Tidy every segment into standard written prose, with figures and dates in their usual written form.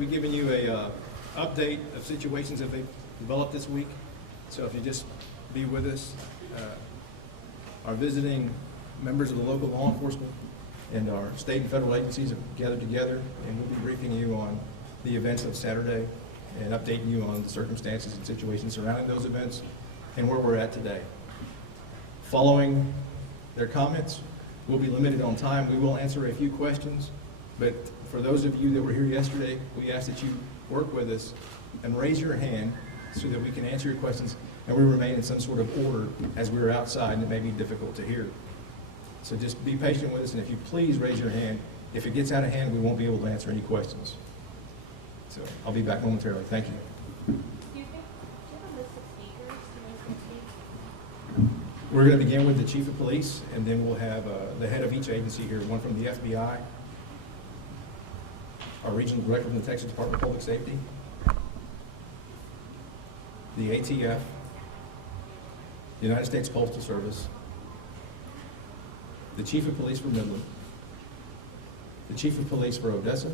be giving you a update of situations that they've developed this week. So if you just be with us, our visiting members of the local law enforcement and our state and federal agencies have gathered together, and we'll be briefing you on the events of Saturday and updating you on the circumstances and situations surrounding those events and where we're at today. Following their comments, we'll be limited on time. We will answer a few questions, but for those of you that were here yesterday, we ask that you work with us and raise your hand so that we can answer your questions and we remain in some sort of order as we're outside and it may be difficult to hear. So just be patient with us, and if you please raise your hand. If it gets out of hand, we won't be able to answer any questions. So I'll be back momentarily. Thank you. Excuse me, do you have a list of speakers to make this speak? We're going to begin with the Chief of Police, and then we'll have the head of each agency here, one from the FBI, our regional director from the Texas Department of Public Safety, the ATF, the United States Postal Service, the Chief of Police for Midland, the Chief of Police for Odessa,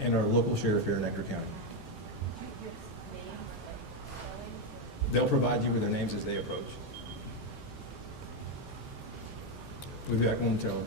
and our local sheriff here in Ector County. They'll provide you with their names as they approach. We'll be back momentarily.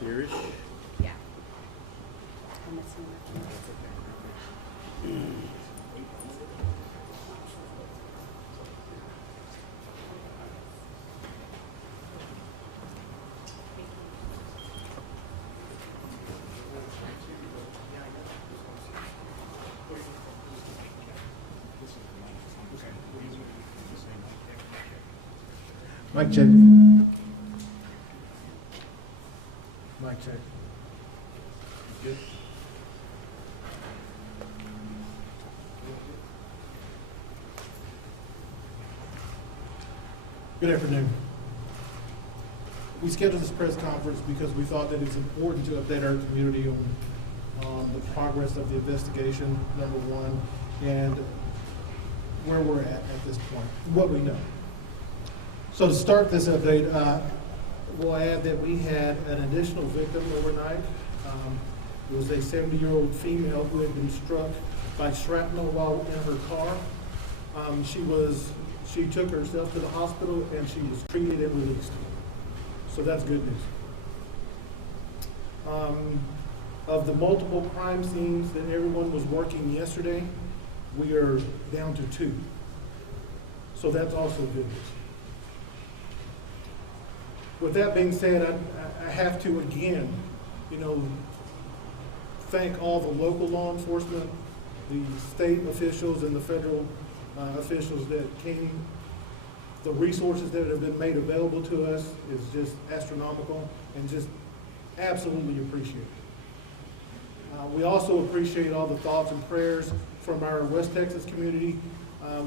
Here-ish? Yeah. I'm missing Mic check. Mic check. Good. Good afternoon. We scheduled this press conference because we thought that it's important to update our community on the progress of the investigation, number one, and where we're at this point, what we know. So to start this update, we'll add that we had an additional victim overnight. It was a 70-year-old female who had been struck by shrapnel while in her car. She took herself to the hospital and she was treated and released. So that's good news. Of the multiple crime scenes that everyone was working yesterday, we are down to 2. So that's also good news. With that being said, I have to again, thank all the local law enforcement, the state officials and the federal officials that came. The resources that have been made available to us is just astronomical and just absolutely appreciated. We also appreciate all the thoughts and prayers from our West Texas community,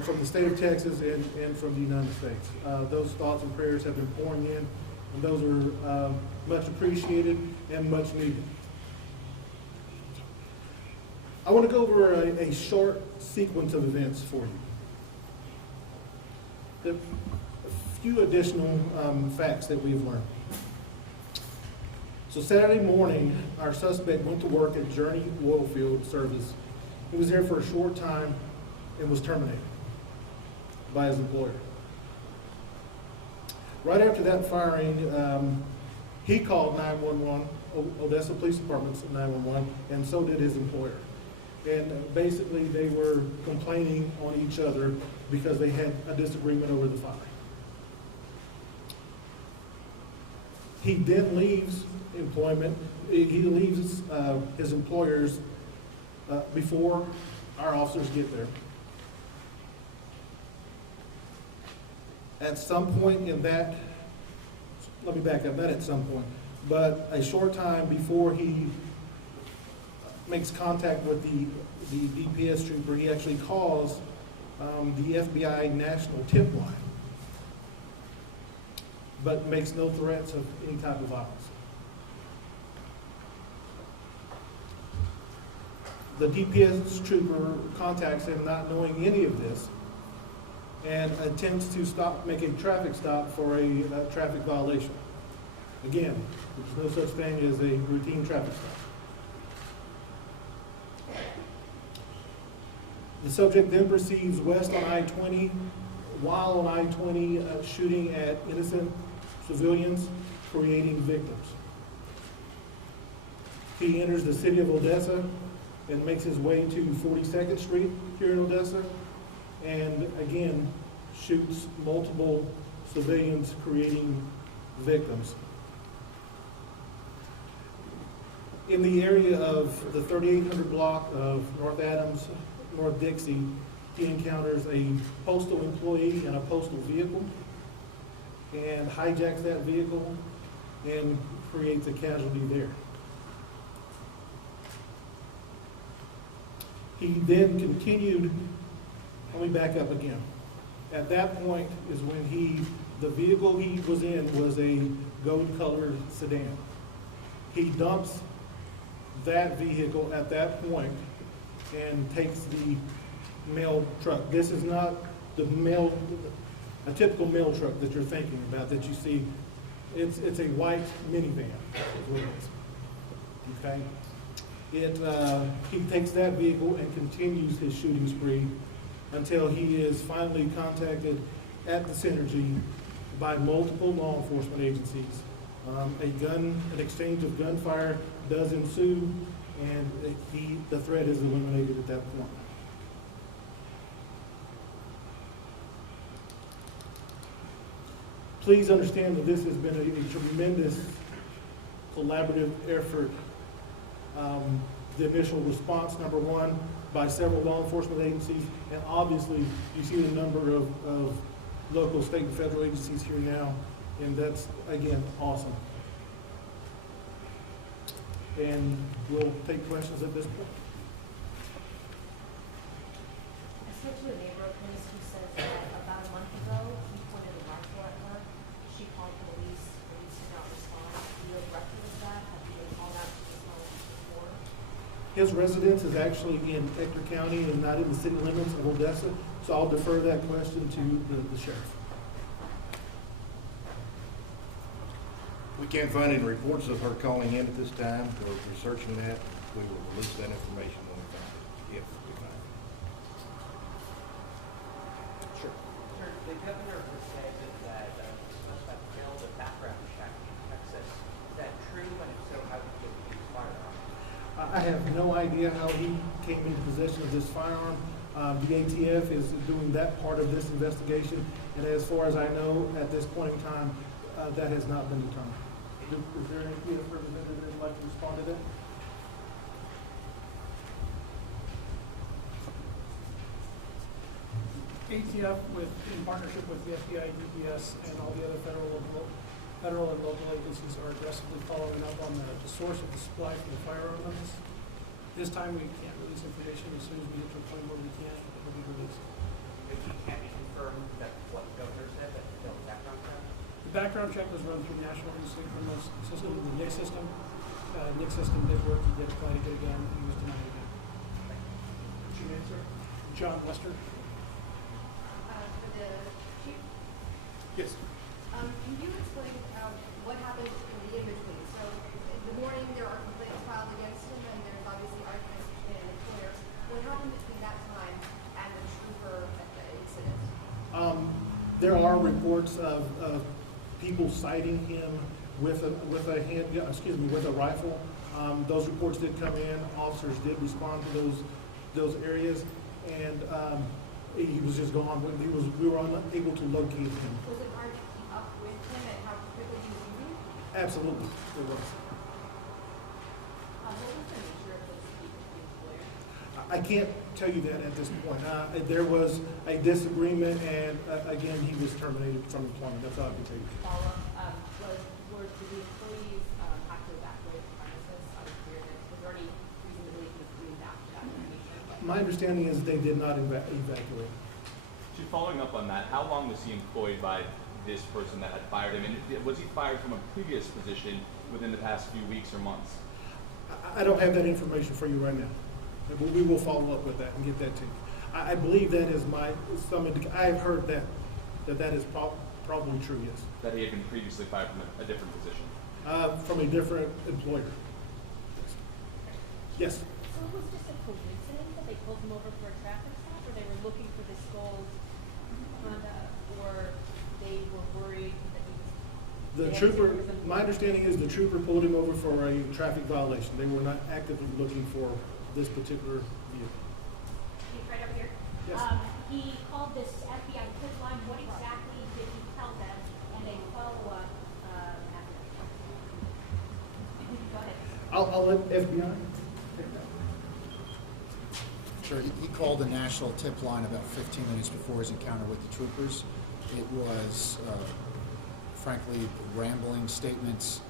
from the state of Texas and from the United States. Those thoughts and prayers have been pouring in, and those are much appreciated and much needed. I want to go over a short sequence of events for you. A few additional facts that we've learned. So Saturday morning, our suspect went to work at Journey Oilfield Service. He was there for a short time and was terminated by his employer. Right after that firing, he called 911, Odessa Police Department's 911, and so did his employer. And basically, they were complaining on each other because they had a disagreement over the firing. He then leaves employment. He leaves his employers before our officers get there. At some point in that, let me back up, not at some point, but a short time before he makes contact with the DPS trooper, he actually calls the FBI National Tip Line, but makes no threats of any type of violence. The DPS trooper contacts him not knowing any of this and attempts to make a traffic stop for a traffic violation. Again, there's no such thing as a routine traffic stop. The subject then proceeds west on I-20, while on I-20 shooting at innocent civilians, creating victims. He enters the city of Odessa and makes his way to 42nd Street here in Odessa, and again shoots multiple civilians, creating victims. In the area of the 3800 block of North Adams, North Dixie, he encounters a postal employee in a postal vehicle and hijacks that vehicle and creates a casualty there. He then continued, let me back up again. At that point is when the vehicle he was in was a gold-colored sedan. He dumps that vehicle at that point and takes the mail truck. This is not a typical mail truck that you're thinking about, that you see. It's a white minivan, is what it is. Okay? He takes that vehicle and continues his shooting spree until he is finally contacted at the Synergy by multiple law enforcement agencies. An exchange of gunfire does ensue, and the threat is eliminated at that point. Please understand that this has been a tremendous collaborative effort. The initial response, number one, by several law enforcement agencies, and obviously you see the number of local, state, and federal agencies here now, and that's, again, awesome. And we'll take questions at this point. I spoke to a neighbor of his who says that about a month ago, he pointed a rifle at her. She called police did not respond. Do you have record of that? Have you been called out to this knowledge before? His residence is actually in Ector County and not in the city limits of Odessa, so I'll defer that question to the sheriff. We can't find any reports of her calling in at this time. We're researching that. We will release that information when we find it, if we find it. Sure. Sir, the governor has said that the suspect failed a background check in Texas. Is that true? And if so, how did he get these firearms? I have no idea how he came into possession of this firearm. The ATF is doing that part of this investigation, and as far as I know, at this point in time, that has not been determined. Is there any ATF representative that would like to respond to that? ATF, in partnership with the FBI, DPS, and all the other federal and local agencies, are aggressively following up on the source of the supply for the firearm limits. This time, we can't release information. As soon as we get to a point where we can, it will be released. If you can't confirm that what the governor said, that he failed a background check? The background check was run through National Instant Criminal System, the NIC system. NIC system did work. He did apply to get again. He was denied again. What's your name, sir? John Lester. For the chief, Yes. can you explain what happened in the in-between? So reports of people citing him with a handgun, with a rifle. Those reports did come in. Officers did respond to those areas, and he was just gone. We were unable to locate him. Was it hard to keep up with him and how quickly he was moving? Absolutely, it was. What was the nature of the dispute with the employer? I can't tell you that at this point. There was a disagreement, and again, he was terminated from employment. That's all I can tell you. Follow-up, did the employees have to evacuate the premises? I was clear that, was there any reason to believe he was coming back to that location? My understanding is they did not evacuate. Just following up on that, how long was he employed by this person that had fired him? And was he fired from a previous position within the past few weeks or months? I don't have that information for you right now, but we will follow up with that and get that to you. I believe that is I have heard that is probably true, yes. That he had been previously fired from a different position? From a different employer. Yes. So it was just a coincidence that they pulled him over for a traffic stop, or they were looking for this gold Honda, or they were worried that he was... The trooper, my understanding is the trooper pulled him over for a traffic violation. They were not actively looking for this particular vehicle. He's right up here. Yes. He called this FBI tip line. What exactly did he tell them? And a follow-up after. Go ahead. I'll let FBI. Sure, he called the national tip line about 15 minutes before his encounter with the troopers. It was, frankly, rambling statements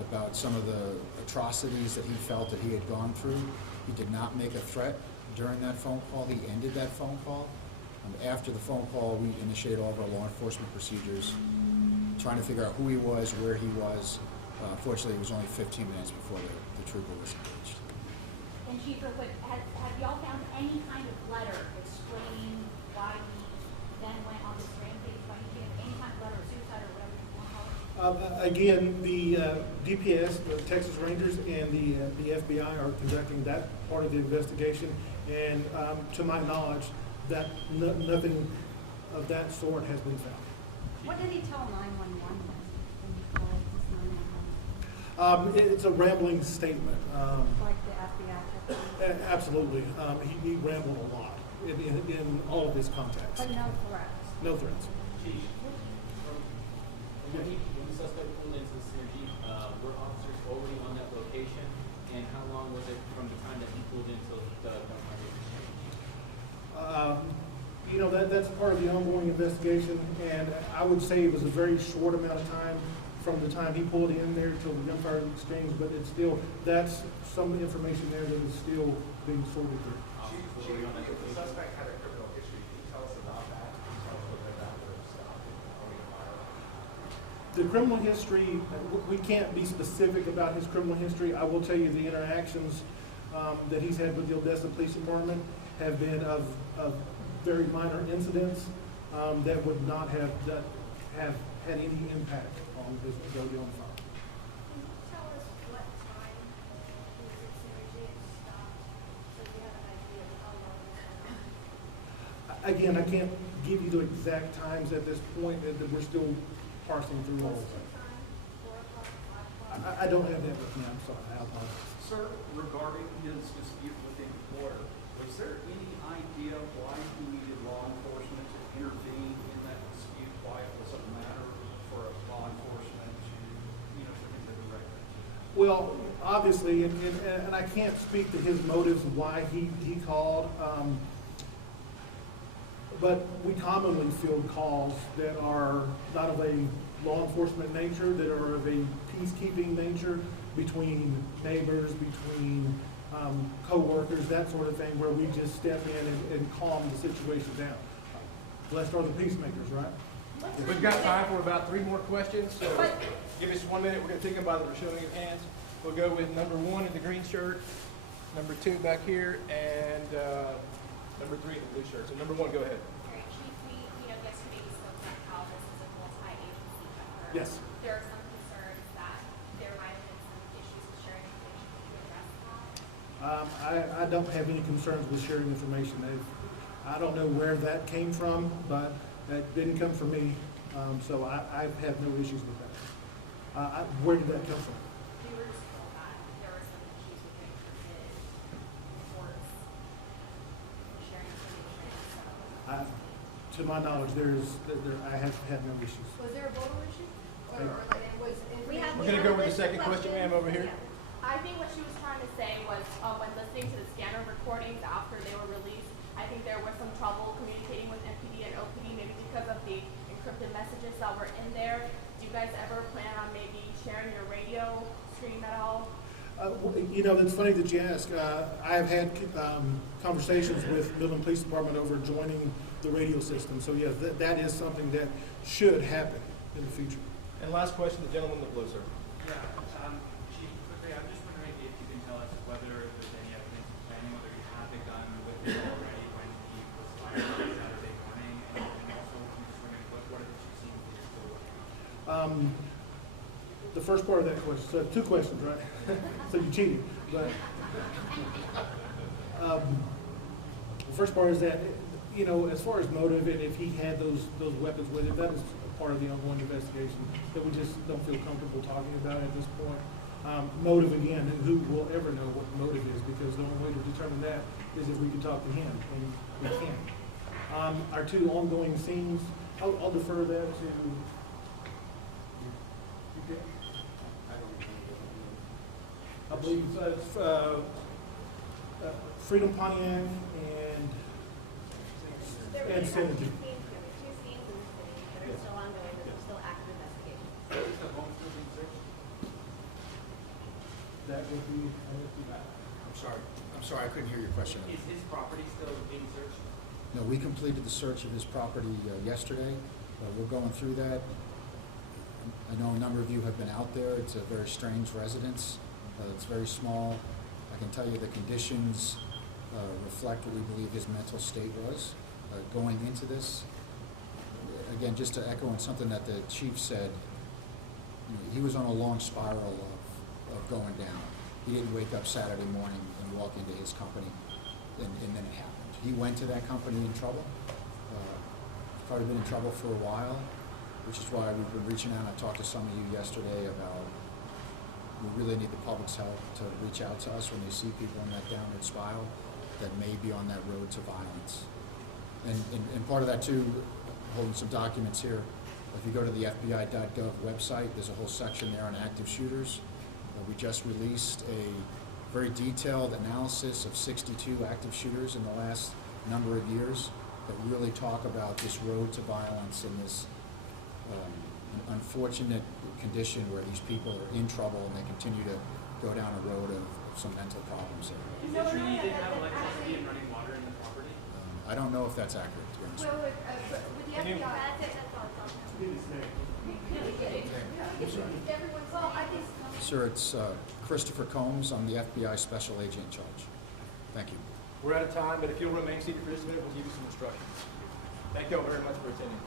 about some of the atrocities that he felt that he had gone through. He did not make a threat during that phone call. He ended that phone call. After the phone call, we initiated all of our law enforcement procedures, trying to figure out who he was, where he was. Fortunately, it was only 15 minutes before the trooper was engaged. And Chief, real quick, have y'all found any kind of letter explaining why he then went on this rampage? Why he did any kind of letter of suicide or whatever you want to call it? Again, the DPS, the Texas Rangers, and the FBI are conducting that part of the investigation. And to my knowledge, that nothing of that sort has been found. What did he tell 911 when he called this 911? It's a rambling statement. Like the FBI? Absolutely. He rambled a lot in all of his contacts. But no threats? No threats. Chief, when the suspect pulled into the Synergy, were officers already on that location? And how long was it from the time that he pulled into the gunfire exchange? That's part of the ongoing investigation, and I would say it was a very short amount of time from the time he pulled in there till the gunfire exchange, but it's still, that's some information there that is still being sorted through. Chief, if the suspect had a criminal history, can you tell us about that? Can you tell us what that would have stopped owning a firearm? The criminal history, we can't be specific about his criminal history. I will tell you the interactions that he's had with the Odessa Police Department have been of very minor incidents that would not have had any impact on his ability on fire. Can you tell us what time he was at Synergy and stopped, so we have an idea of how long it was? Again, I can't give you the exact times at this point, that we're still parsing through all of that. 4 o'clock, 5 o'clock? I don't have that with me, I'm sorry, I apologize. Sir, regarding his dispute with the employer, was there any idea why he needed law enforcement to intervene in that dispute? Why it was a matter for law enforcement to, for him to direct it? Well, obviously, and I can't speak to his motives why he called, but we commonly field calls that are not of a law enforcement nature, that are of a peacekeeping nature between neighbors, between co-workers, that sort of thing, where we just step in and calm the situation down. Blessed are the peacemakers, right? We've got time for about 3 more questions, so give us 1 minute. We're going to take them by the showing of hands. We'll go with number 1 in the green shirt, number 2 back here, and number 3 in the blue shirt. So number 1, go ahead. All right, Chief, we yesterday we spoke about how this is a multi-agency effort. Yes. There are some concerns that there might have been some issues with sharing information. Could you address that? I don't have any concerns with sharing information. I don't know where that came from, but that didn't come from me. So I've had no issues with that. Where did that come from? We were just told that there were some issues with the encrypted reports, sharing information, so. To my knowledge, I have had no issues. Was there a voter issue? Or like it was We have- We're gonna go with the second question, ma'am, over here. I think what she was trying to say was, when listening to the scanner recordings after they were released, I think there was some trouble communicating with MPD and OPD, maybe because of the encrypted messages that were in there. Do you guys ever plan on maybe sharing your radio stream at all? You know, it's funny that you ask. I have had conversations with Midland Police Department over joining the radio system. So yes, that is something that should happen in the future. And last question, the gentleman in the blue, sir. Yeah, Chief, quickly, I'm just wondering if you can tell us whether there's any evidence of planning, whether you have the gun with you already when he was fired on Saturday morning, and also, I'm just wondering, what have you seen that you're still working on? The first part of that question, so two questions, right? So you cheated, but the first part is that, you know, as far as motive and if he had those weapons with him, that is part of the ongoing investigation that we just don't feel comfortable talking about at this point. Motive, again, who will ever know what the motive is, because the only way to determine that is if we can talk to him, and we can't. Our two ongoing scenes, I'll defer that to. I believe it's Freedom Pontiac and There and were Synergy. two scenes in the city that are still ongoing, that are still active investigations. Is the home still being searched? That would be, I'm sorry, I couldn't hear your question. Is his property still being searched? No, we completed the search of his property yesterday. We're going through that. I know a number of you have been out there. It's a very strange residence. It's very small. I can tell you the conditions reflect what we believe his mental state was going into this. Again, just to echo on something that the chief said, you know, he was on a long spiral of going down. He didn't wake up Saturday morning and walk into his company, and then it happened. He went to that company in trouble. Probably been in trouble for a while, which is why we've been reaching out. I talked to some of you yesterday about we really need the public's help to reach out to us when they see people in that downward spiral that may be on that road to violence. And part of that too, holding some documents here, if you go to the FBI.gov website, there's a whole section there on active shooters. We just released a very detailed analysis of 62 active shooters in the last number of years that really talk about this road to violence and this unfortunate condition where these people are in trouble and they continue to go down a road of some mental problems. Is it true you didn't have electricity and running water in the property? I don't know if that's accurate, to be honest. Well, with the FBI, That's all. everyone's, well, I think. Sir, it's Christopher Combs. I'm the FBI Special Agent in charge. Thank you. We're out of time, but if you'll remain seated for just a minute, we'll give you some instructions. Thank you all very much for attending.